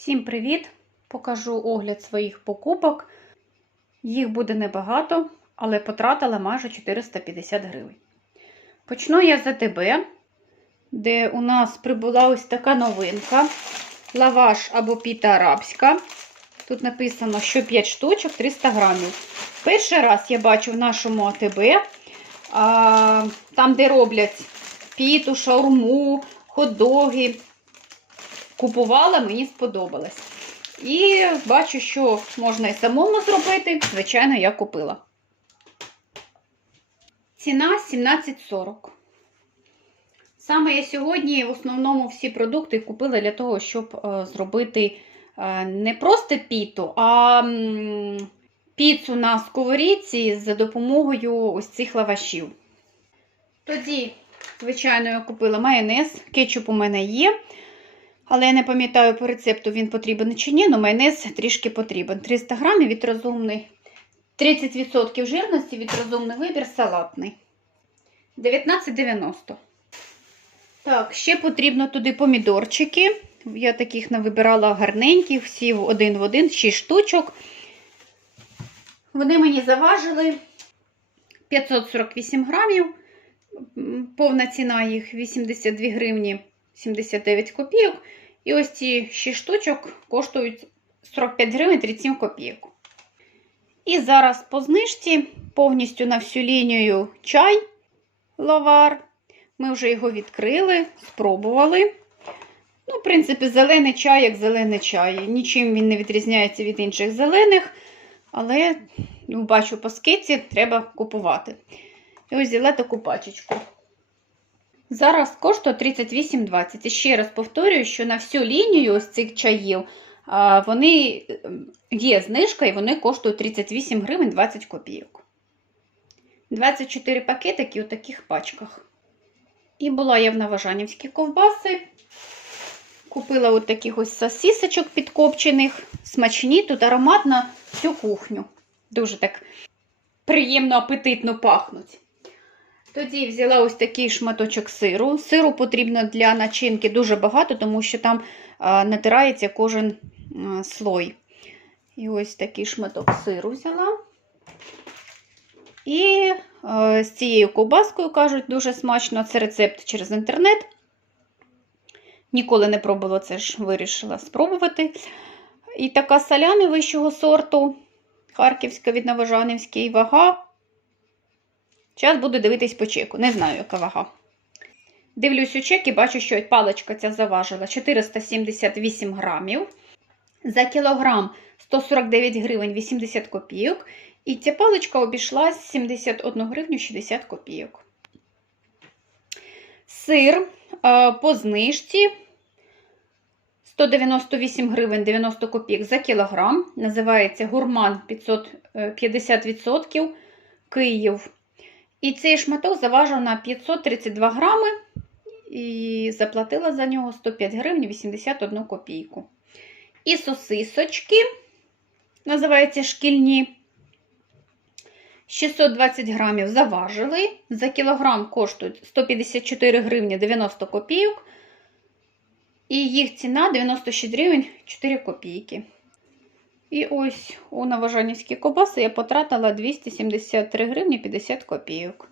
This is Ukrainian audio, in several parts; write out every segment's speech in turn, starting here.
Всім привіт! Покажу огляд своїх покупок. Їх буде небагато, але потратила майже 450 гривень. Почну я з АТБ, де у нас прибула ось така новинка: лаваш або піта арабська. Тут написано, що 5 штучок 300 грамів. Перший раз я бачу в нашому АТБ, там, де роблять піту, шаурму, хот-доги. Купувала, мені сподобалось. І бачу, що можна і самому зробити. Звичайно, я купила. Ціна 17,40. Саме я сьогодні в основному всі продукти купила для того, щоб е, зробити е, не просто піту, а піцу на сковорідці за допомогою ось цих лавашів. Тоді, звичайно, я купила майонез, кетчуп у мене є. Але я не пам'ятаю по рецепту, він потрібен чи ні, але майонез трішки потрібен. 300 грамів від розумний, 30% жирності від розумний вибір салатний. 19,90. Так, ще потрібно туди помідорчики. Я таких навибирала гарненьких, всі один в один, 6 штучок. Вони мені заважили 548 грамів. Повна ціна їх 82 гривні 79 копійок. І ось ці 6 штучок коштують 45 гривень 37 копійок. І зараз по знижці повністю на всю лінію чай лавар. Ми вже його відкрили, спробували. Ну, в принципі, зелений чай, як зелений чай. Нічим він не відрізняється від інших зелених. Але, ну, бачу, по скидці треба купувати. І ось взяла таку пачечку. Зараз коштує 38,20. І ще раз повторюю, що на всю лінію ось цих чаїв вони є знижка і вони коштують 38 гривень 20 копійок. 24 пакетики у таких пачках. І була я в Новожанівській ковбаси. Купила от таких ось сосісочок підкопчених. Смачні, тут аромат на всю кухню. Дуже так приємно, апетитно пахнуть. Тоді взяла ось такий шматочок сиру. Сиру потрібно для начинки дуже багато, тому що там натирається кожен слой. І ось такий шматок сиру взяла. І з цією ковбаскою, кажуть, дуже смачно. Це рецепт через інтернет. Ніколи не пробувала, це ж вирішила спробувати. І така салямі вищого сорту, харківська від Новожанівської вага. Зараз буду дивитись по чеку. Не знаю, яка вага. Дивлюсь у чек і бачу, що паличка ця заважила 478 грамів. За кілограм 149 гривень 80 копійок. І ця паличка обійшлась 71 гривню 60 копійок. Сир е, по знижці 198 гривень 90 копійок за кілограм. Називається гурман 550% Київ. І цей шматок заважив на 532 грами і заплатила за нього 105 гривень 81 копійку. І сосисочки, називаються шкільні. 620 грамів заважили. За кілограм коштують 154 гривні 90 копійок. І їх ціна 96 гривень 4 копійки. І ось у Новожанівській кобаси я потратила 273 гривні 50 копійок.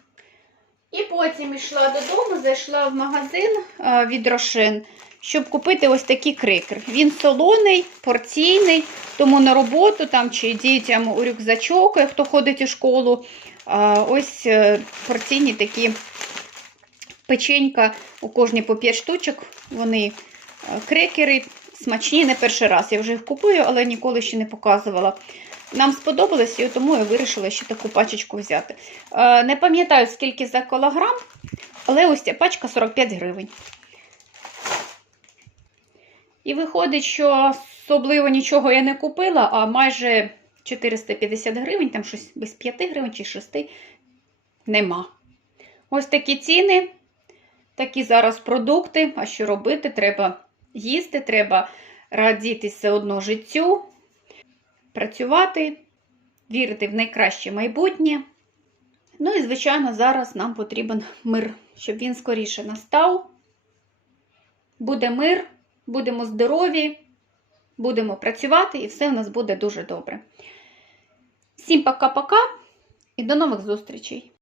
І потім йшла додому, зайшла в магазин від Рошен, щоб купити ось такий крикер. Він солоний, порційний, тому на роботу там чи дітям у рюкзачок, хто ходить у школу. Ось е, порційні такі печенька, у кожній по 5 штучок. Вони крекери смачні не перший раз. Я вже їх купую, але ніколи ще не показувала. Нам сподобалось, і тому я вирішила ще таку пачечку взяти. Е, не пам'ятаю, скільки за кілограм, але ось ця пачка 45 гривень. І виходить, що особливо нічого я не купила, а майже 450 гривень, там щось без 5 гривень чи 6 нема. Ось такі ціни, такі зараз продукти. А що робити? Треба їсти, треба радіти все одно життю, працювати, вірити в найкраще майбутнє. Ну і, звичайно, зараз нам потрібен мир, щоб він скоріше настав. Буде мир, будемо здорові, будемо працювати і все у нас буде дуже добре. Всім пока-пока і до нових зустрічей!